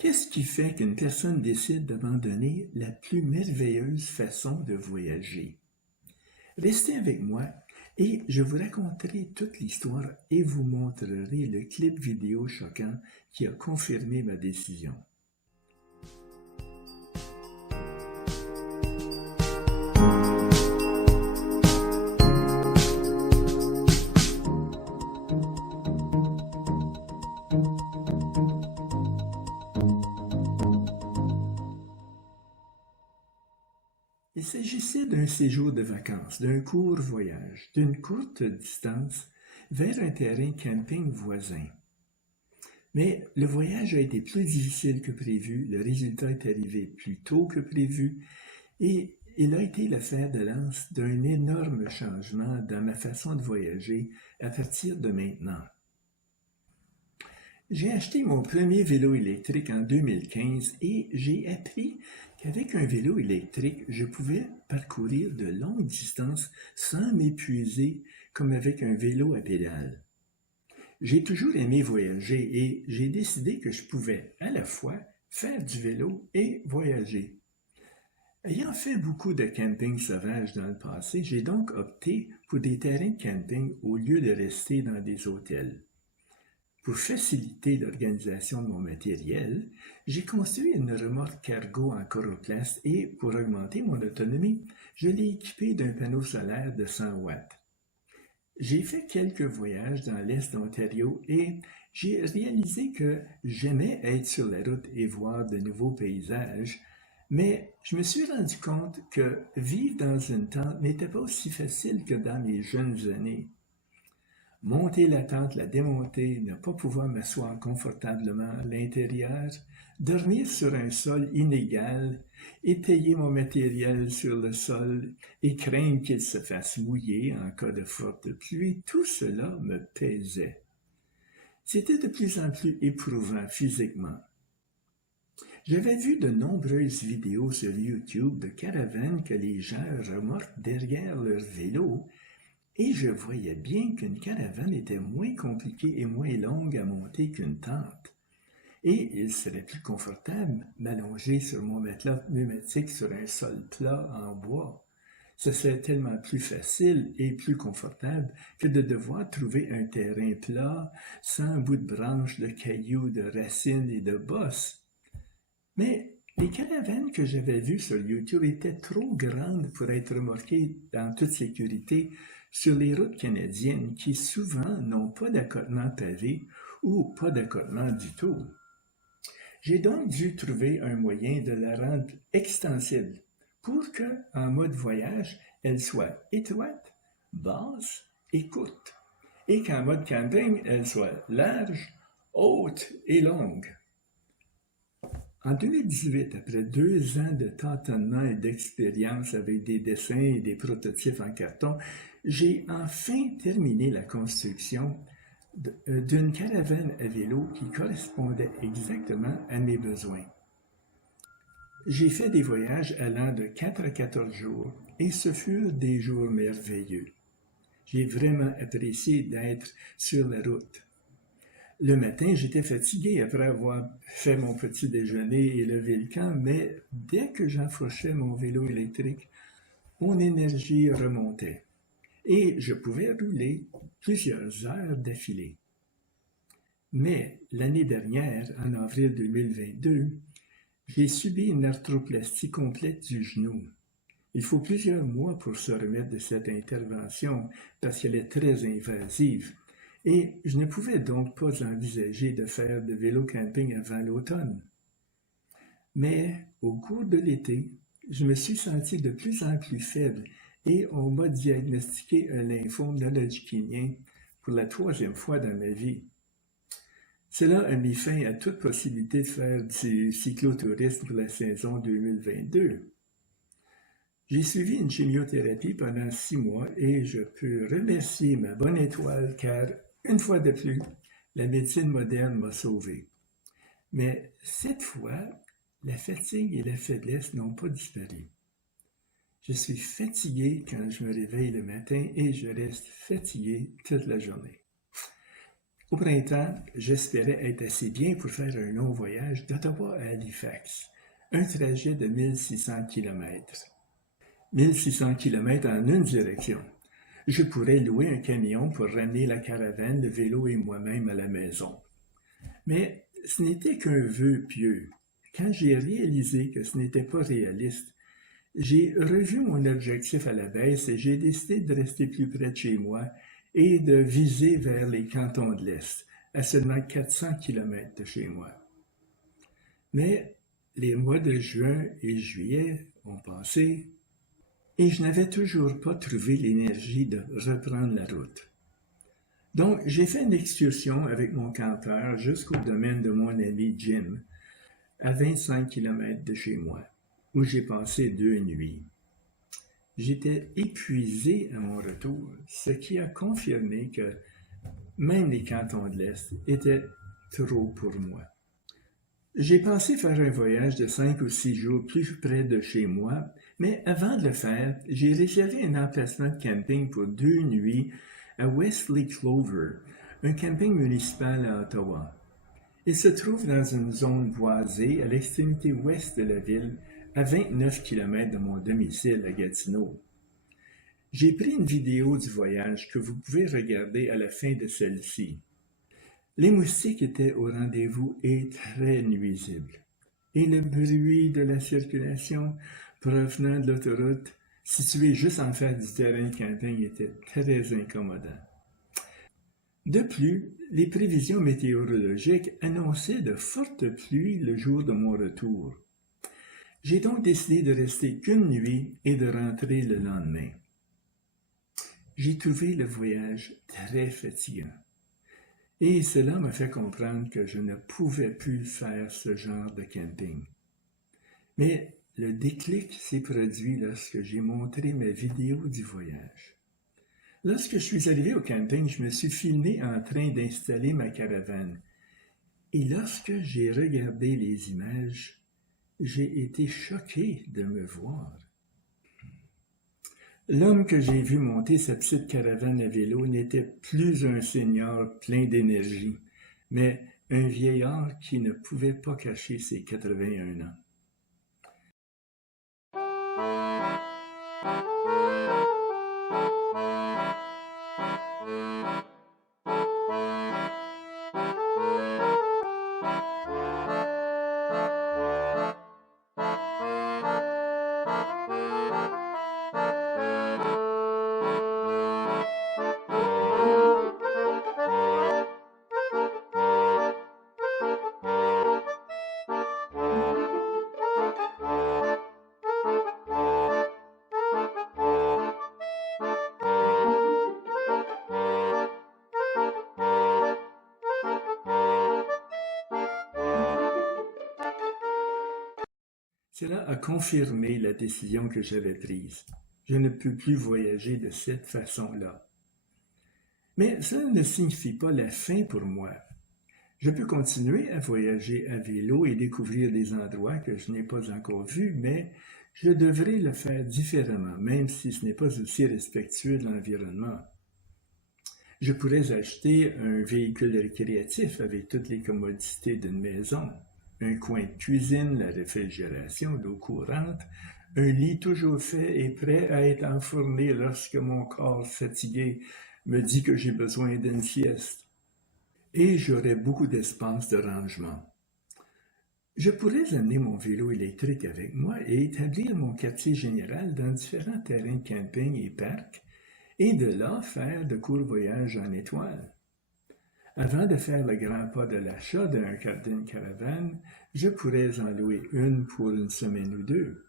Qu'est-ce qui fait qu'une personne décide d'abandonner la plus merveilleuse façon de voyager? Restez avec moi et je vous raconterai toute l'histoire et vous montrerai le clip vidéo choquant qui a confirmé ma décision. Il s'agissait d'un séjour de vacances, d'un court voyage, d'une courte distance vers un terrain camping voisin. Mais le voyage a été plus difficile que prévu, le résultat est arrivé plus tôt que prévu et il a été le fer de lance d'un énorme changement dans ma façon de voyager à partir de maintenant. J'ai acheté mon premier vélo électrique en 2015 et j'ai appris qu'avec un vélo électrique, je pouvais parcourir de longues distances sans m'épuiser comme avec un vélo à pédales. J'ai toujours aimé voyager et j'ai décidé que je pouvais à la fois faire du vélo et voyager. Ayant fait beaucoup de camping sauvage dans le passé, j'ai donc opté pour des terrains de camping au lieu de rester dans des hôtels. Pour faciliter l'organisation de mon matériel, j'ai construit une remorque cargo en coroplast et, pour augmenter mon autonomie, je l'ai équipée d'un panneau solaire de 100 watts. J'ai fait quelques voyages dans l'Est d'Ontario et j'ai réalisé que j'aimais être sur la route et voir de nouveaux paysages, mais je me suis rendu compte que vivre dans une tente n'était pas aussi facile que dans mes jeunes années. Monter la tente, la démonter, ne pas pouvoir m'asseoir confortablement à l'intérieur, dormir sur un sol inégal, étayer mon matériel sur le sol et craindre qu'il se fasse mouiller en cas de forte pluie, tout cela me pesait. C'était de plus en plus éprouvant physiquement. J'avais vu de nombreuses vidéos sur YouTube de caravanes que les gens remorquent derrière leur vélo et je voyais bien qu'une caravane était moins compliquée et moins longue à monter qu'une tente. Et il serait plus confortable m'allonger sur mon matelas pneumatique sur un sol plat en bois. Ce serait tellement plus facile et plus confortable que de devoir trouver un terrain plat sans bout de branches, de cailloux, de racines et de bosses. Mais les caravanes que j'avais vues sur YouTube étaient trop grandes pour être remorquées en toute sécurité sur les routes canadiennes qui souvent n'ont pas d'accotement pavé ou pas d'accotement du tout. J'ai donc dû trouver un moyen de la rendre extensible pour que, en mode voyage, elle soit étroite, basse et courte, et qu'en mode camping, elle soit large, haute et longue. En 2018, après 2 ans de tâtonnement et d'expérience avec des dessins et des prototypes en carton, j'ai enfin terminé la construction d'une caravane à vélo qui correspondait exactement à mes besoins. J'ai fait des voyages allant de 4 à 14 jours et ce furent des jours merveilleux. J'ai vraiment apprécié d'être sur la route. Le matin, j'étais fatigué après avoir fait mon petit déjeuner et levé le camp, mais dès que j'enfourchais mon vélo électrique, mon énergie remontait et je pouvais rouler plusieurs heures d'affilée. Mais l'année dernière, en avril 2022, j'ai subi une arthroplastie complète du genou. Il faut plusieurs mois pour se remettre de cette intervention parce qu'elle est très invasive. Et je ne pouvais donc pas envisager de faire de vélo camping avant l'automne. Mais au cours de l'été, je me suis senti de plus en plus faible et on m'a diagnostiqué un lymphome non-Hodgkinien pour la 3e fois dans ma vie. Cela a mis fin à toute possibilité de faire du cyclotourisme pour la saison 2022. J'ai suivi une chimiothérapie pendant 6 mois et je peux remercier ma bonne étoile car, une fois de plus, la médecine moderne m'a sauvé. Mais cette fois, la fatigue et la faiblesse n'ont pas disparu. Je suis fatigué quand je me réveille le matin et je reste fatigué toute la journée. Au printemps, j'espérais être assez bien pour faire un long voyage d'Ottawa à Halifax, un trajet de 1600 km. 1600 km en une direction. Je pourrais louer un camion pour ramener la caravane, le vélo et moi-même à la maison. Mais ce n'était qu'un vœu pieux. Quand j'ai réalisé que ce n'était pas réaliste, j'ai revu mon objectif à la baisse et j'ai décidé de rester plus près de chez moi et de viser vers les cantons de l'Est, à seulement 400 km de chez moi. Mais les mois de juin et juillet ont passé et je n'avais toujours pas trouvé l'énergie de reprendre la route. Donc, j'ai fait une excursion avec mon campeur jusqu'au domaine de mon ami Jim, à 25 km de chez moi, où j'ai passé 2 nuits. J'étais épuisé à mon retour, ce qui a confirmé que même les cantons de l'Est étaient trop pour moi. J'ai pensé faire un voyage de 5 ou 6 jours plus près de chez moi, mais avant de le faire, j'ai réservé un emplacement de camping pour 2 nuits à Wesley Clover, un camping municipal à Ottawa. Il se trouve dans une zone boisée à l'extrémité ouest de la ville, à 29 km de mon domicile à Gatineau. J'ai pris une vidéo du voyage que vous pouvez regarder à la fin de celle-ci. Les moustiques étaient au rendez-vous et très nuisibles. Et le bruit de la circulation provenant de l'autoroute, située juste en face du terrain de camping, était très incommodant. De plus, les prévisions météorologiques annonçaient de fortes pluies le jour de mon retour. J'ai donc décidé de rester qu'une nuit et de rentrer le lendemain. J'ai trouvé le voyage très fatigant. Et cela m'a fait comprendre que je ne pouvais plus faire ce genre de camping. Mais le déclic s'est produit lorsque j'ai montré ma vidéo du voyage. Lorsque je suis arrivé au camping, je me suis filmé en train d'installer ma caravane. Et lorsque j'ai regardé les images, j'ai été choqué de me voir. L'homme que j'ai vu monter sa petite caravane à vélo n'était plus un seigneur plein d'énergie, mais un vieillard qui ne pouvait pas cacher ses 81 ans. Cela a confirmé la décision que j'avais prise. Je ne peux plus voyager de cette façon-là. Mais cela ne signifie pas la fin pour moi. Je peux continuer à voyager à vélo et découvrir des endroits que je n'ai pas encore vus, mais je devrais le faire différemment, même si ce n'est pas aussi respectueux de l'environnement. Je pourrais acheter un véhicule récréatif avec toutes les commodités d'une maison. Un coin de cuisine, la réfrigération, l'eau courante, un lit toujours fait et prêt à être enfourné lorsque mon corps fatigué me dit que j'ai besoin d'une sieste. Et j'aurai beaucoup d'espace de rangement. Je pourrais amener mon vélo électrique avec moi et établir mon quartier général dans différents terrains de camping et parcs, et de là faire de courts voyages en étoiles. Avant de faire le grand pas de l'achat d'une caravane, je pourrais en louer une pour une semaine ou deux.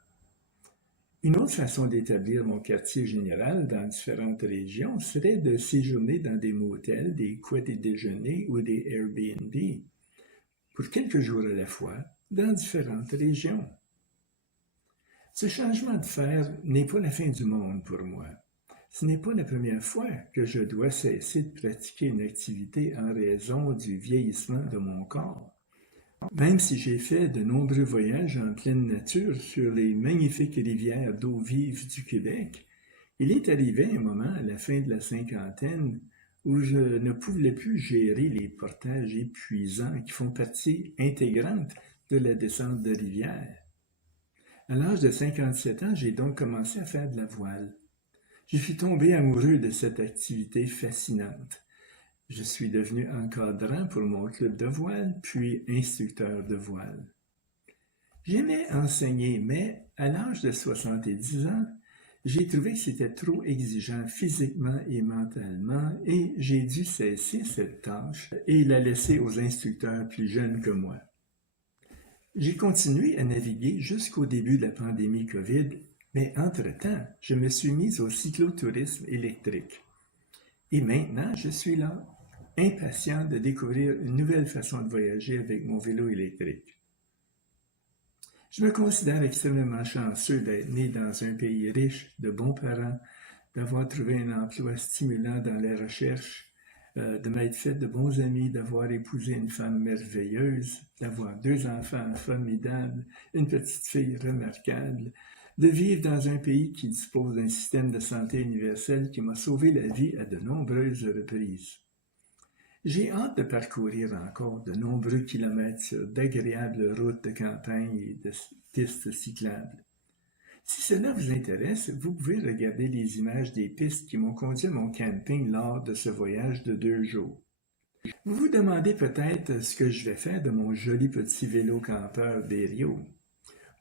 Une autre façon d'établir mon quartier général dans différentes régions serait de séjourner dans des motels, des couettes déjeuner ou des Airbnb, pour quelques jours à la fois, dans différentes régions. Ce changement de fer n'est pas la fin du monde pour moi. Ce n'est pas la première fois que je dois cesser de pratiquer une activité en raison du vieillissement de mon corps. Même si j'ai fait de nombreux voyages en pleine nature sur les magnifiques rivières d'eau vive du Québec, il est arrivé un moment à la fin de la cinquantaine où je ne pouvais plus gérer les portages épuisants qui font partie intégrante de la descente de rivière. À l'âge de 57 ans, j'ai donc commencé à faire de la voile. Je suis tombé amoureux de cette activité fascinante. Je suis devenu encadrant pour mon club de voile, puis instructeur de voile. J'aimais enseigner, mais à l'âge de 70 ans, j'ai trouvé que c'était trop exigeant physiquement et mentalement et j'ai dû cesser cette tâche et la laisser aux instructeurs plus jeunes que moi. J'ai continué à naviguer jusqu'au début de la pandémie COVID, mais entre-temps, je me suis mis au cyclotourisme électrique. Et maintenant, je suis là, impatient de découvrir une nouvelle façon de voyager avec mon vélo électrique. Je me considère extrêmement chanceux d'être né dans un pays riche, de bons parents, d'avoir trouvé un emploi stimulant dans la recherche, de m'être fait de bons amis, d'avoir épousé une femme merveilleuse, d'avoir 2 enfants formidables, une petite fille remarquable, de vivre dans un pays qui dispose d'un système de santé universel qui m'a sauvé la vie à de nombreuses reprises. J'ai hâte de parcourir encore de nombreux kilomètres sur d'agréables routes de campagne et de pistes cyclables. Si cela vous intéresse, vous pouvez regarder les images des pistes qui m'ont conduit à mon camping lors de ce voyage de 2 jours. Vous vous demandez peut-être ce que je vais faire de mon joli petit vélo campeur Berio.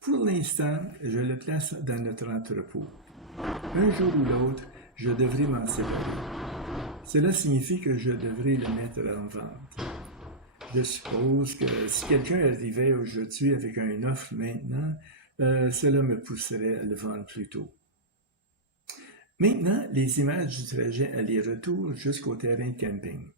Pour l'instant, je le place dans notre entrepôt. Un jour ou l'autre, je devrais m'en séparer. Cela signifie que je devrais le mettre en vente. Je suppose que si quelqu'un arrivait aujourd'hui avec une offre maintenant, cela me pousserait à le vendre plus tôt. Maintenant, les images du trajet aller-retour jusqu'au terrain de camping.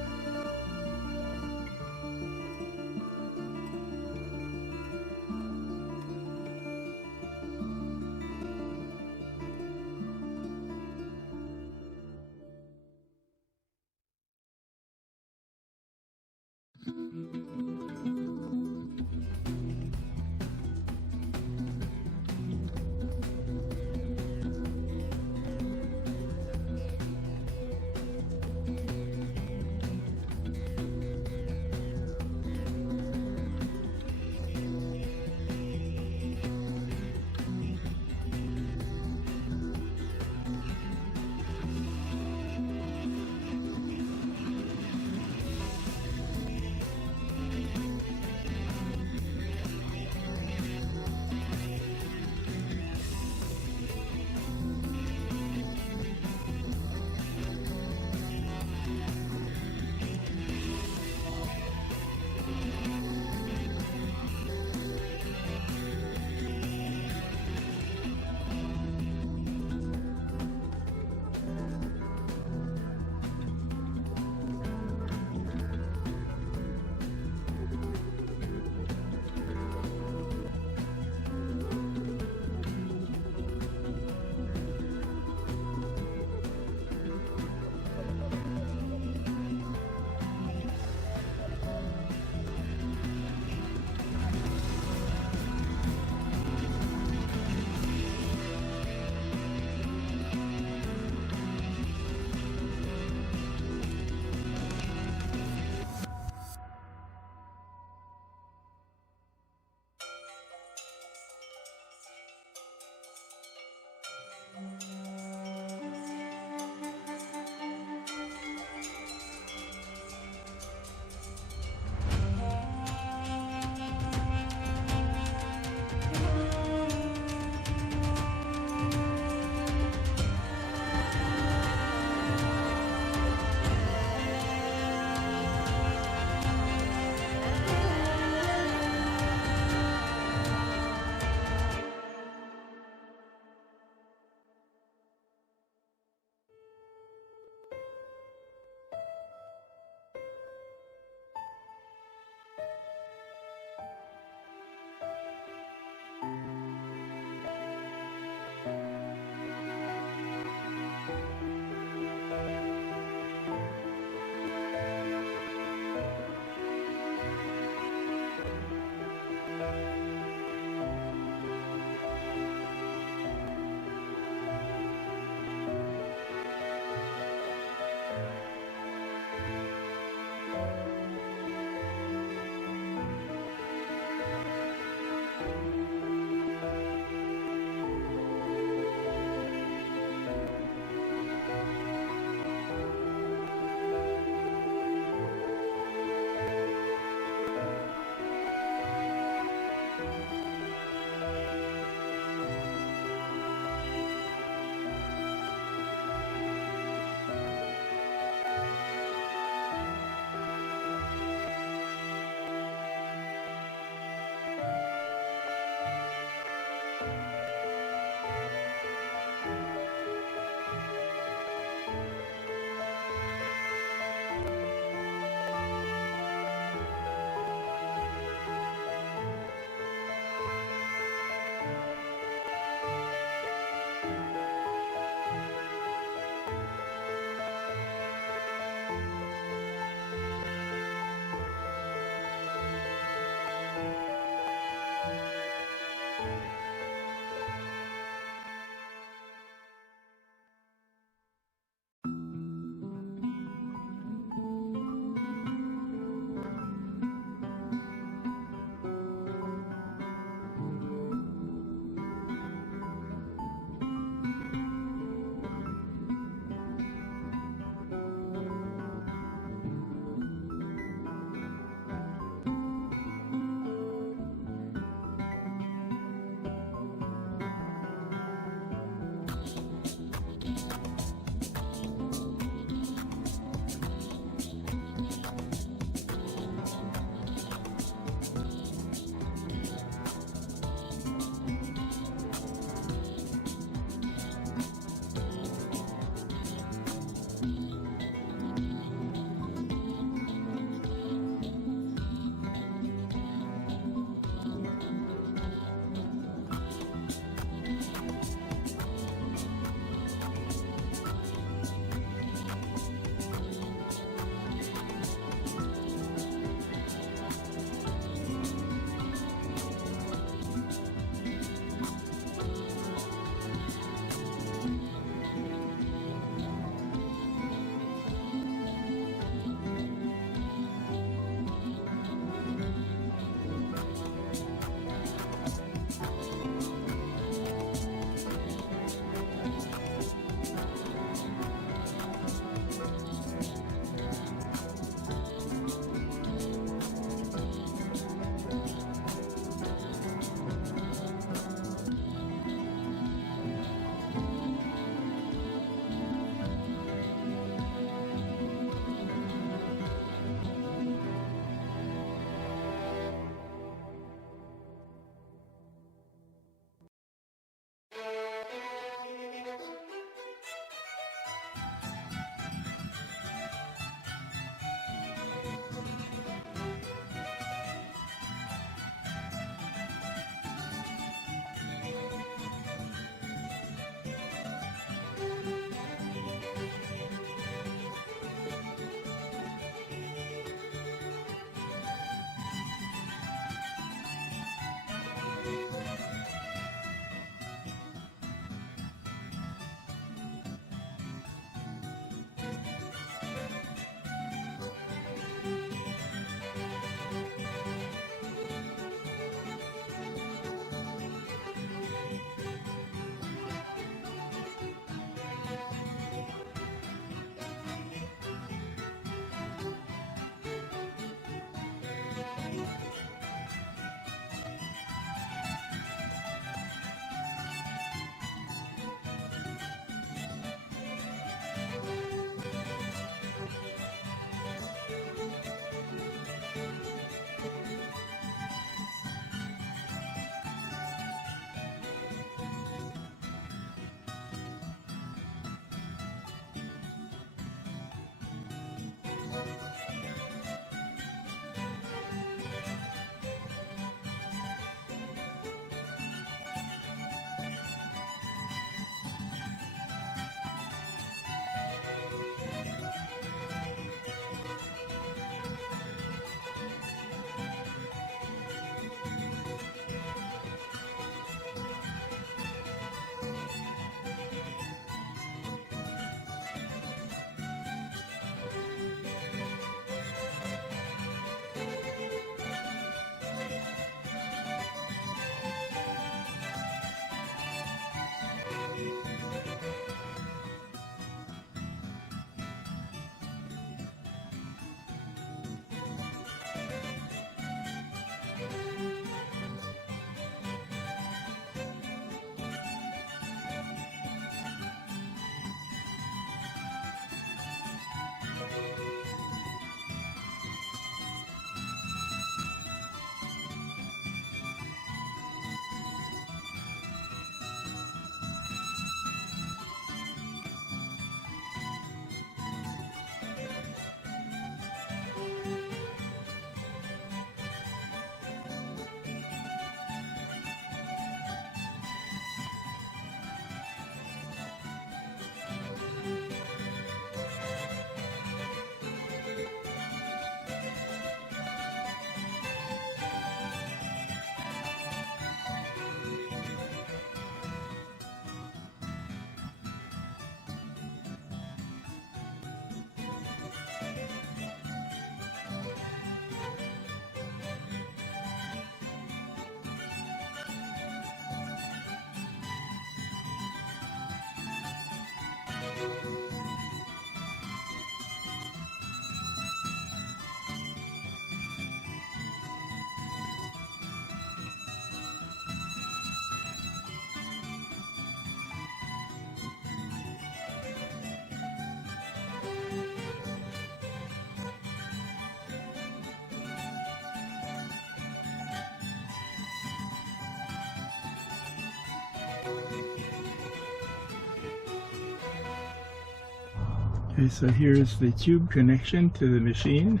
Okay, so here's the tube connection to the machine,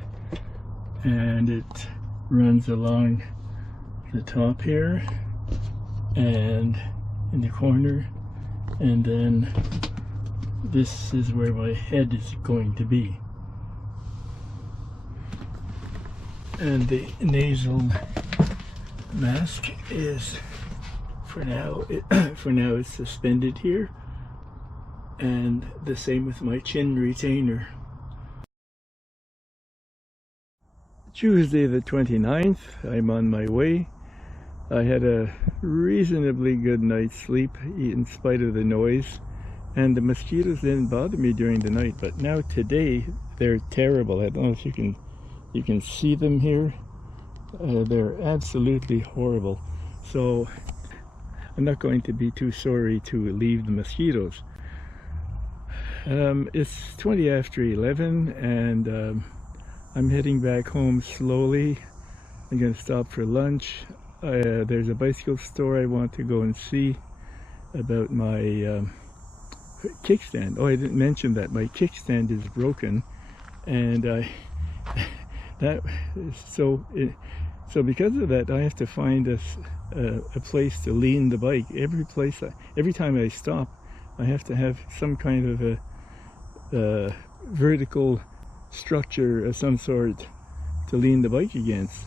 and it runs along the top here and in the corner, and then this is where my head is going to be. And the nasal mask is for now it's suspended here, and the same with my chin retainer. Tuesday the 29th, I'm on my way. I had a reasonably good night's sleep in spite of the noise, and the mosquitoes didn't bother me during the night, but now today they're terrible. I don't know if you can see them here. They're absolutely horrible. So I'm not going to be too sorry to leave the mosquitoes. It's 20 after 11, and I'm heading back home slowly. I'm going to stop for lunch. There's a bicycle store I want to go and see about my kickstand. Oh, I didn't mention that my kickstand is broken, and so because of that, I have to find a place to lean the bike. Every time I stop, I have to have some kind of a vertical structure of some sort to lean the bike against.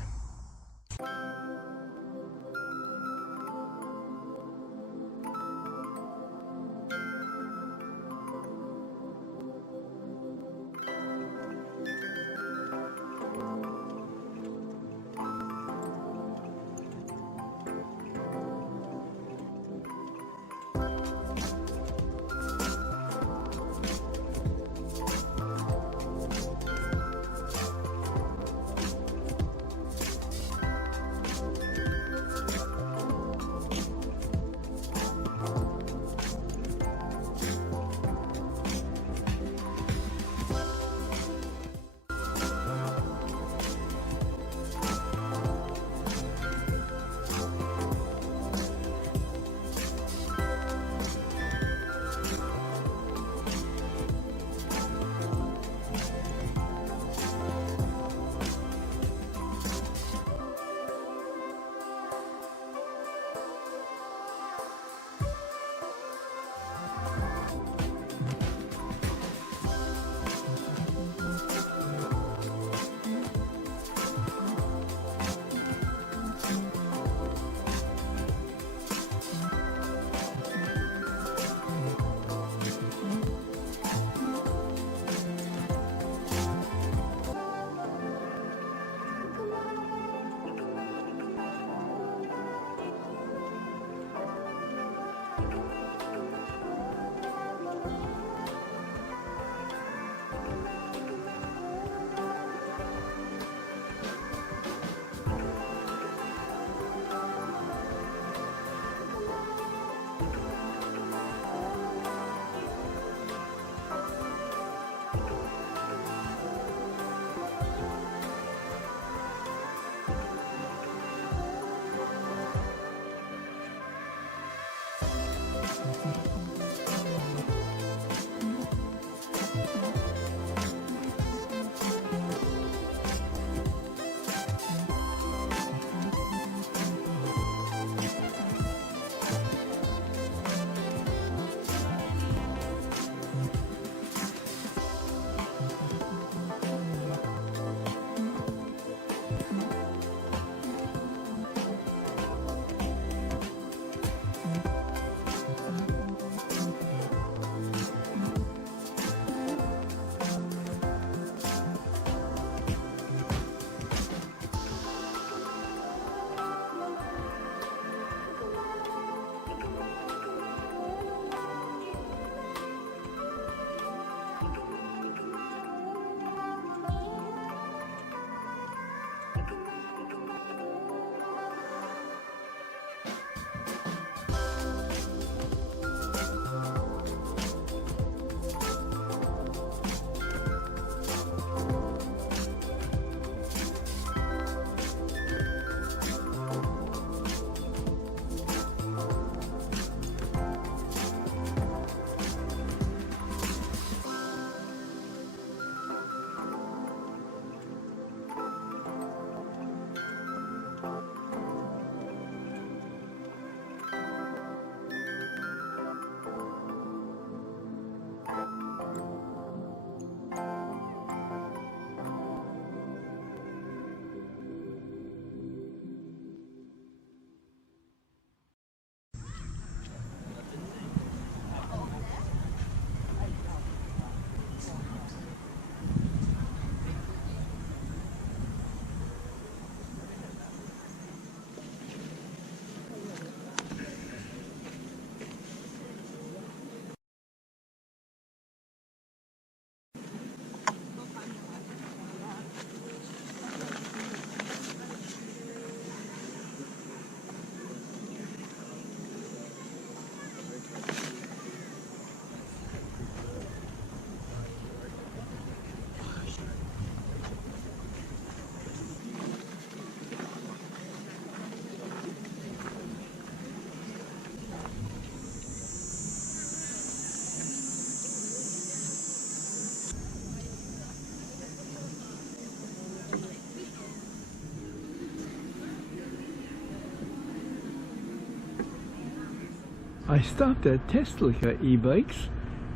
I stopped at Tesla e-bikes,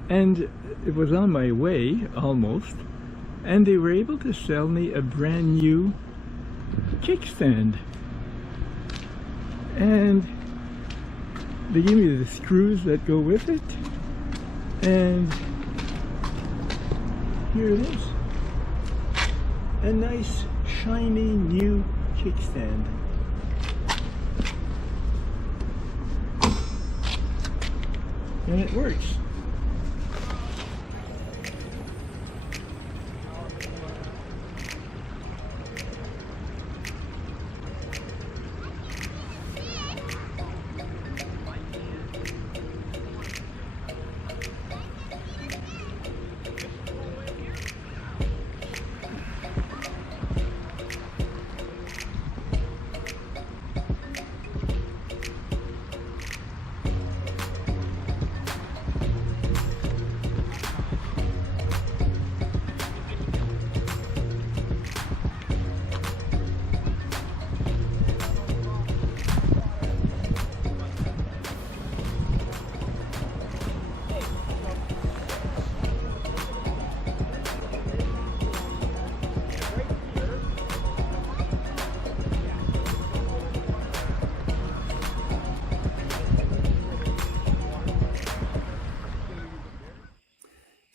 and it was on my way, almost, and they were able to sell me a brand new kickstand. And they gave me the screws that go with it, and here it is. A nice, shiny, new kickstand. And it works.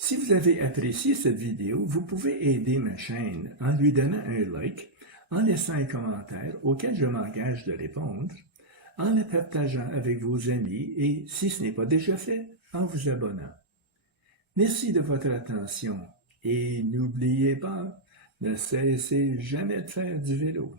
Si vous avez apprécié cette vidéo, vous pouvez aider ma chaîne en lui donnant un like, en laissant un commentaire auquel je m'engage de répondre, en le partageant avec vos amis et, si ce n'est pas déjà fait, en vous abonnant. Merci de votre attention et n'oubliez pas, ne cessez jamais de faire du vélo.